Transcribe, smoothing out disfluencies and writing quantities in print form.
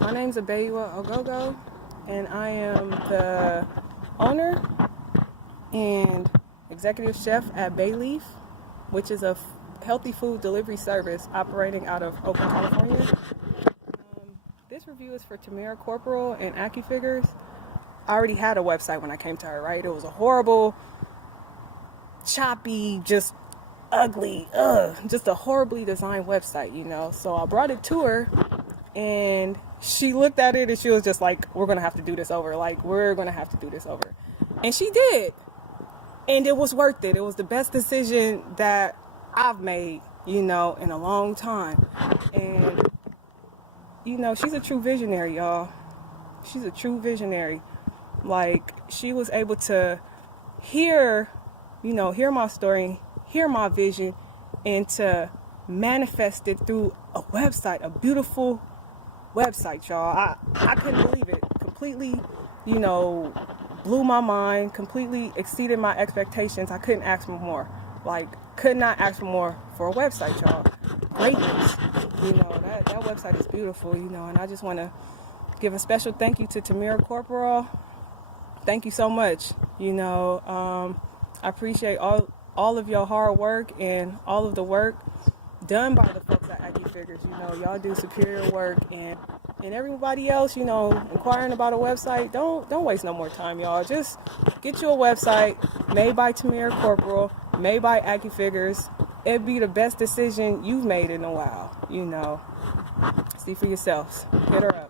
My name's Biey Ogogo, and I am the owner and executive chef at Biey, which is a healthy food delivery service operating out of Oakland, California. This review is for Tamara Corporal and Accufigures. I already had a website when I came to her, right? It was a horrible, choppy, just ugly, just a horribly designed website, you know. So I brought it to her, and she looked at it and she was just like, we're gonna have to do this over. And she did. And it was worth it. It was the best decision that I've made, you know, in a long time. And, you know, she's a true visionary, y'all. She's a true visionary. Like, she was able to hear my story, hear my vision, and to manifest it through a website, a beautiful website, y'all. I couldn't believe it. Completely, blew my mind, completely exceeded my expectations. I couldn't ask for more. Could not ask for more for a website, y'all. Greatness. That website is beautiful, and I just want to give a special thank you to Tamara Corporal. Thank you so much. I appreciate all of your hard work and all of the work done by the folks at Accufigures. Y'all do superior work, and everybody else, inquiring about a website, don't waste no more time, y'all. Just get you a website made by Tamara Corporal, made by Accufigures. It'd be the best decision you've made in a while, See for yourselves. Hit her up.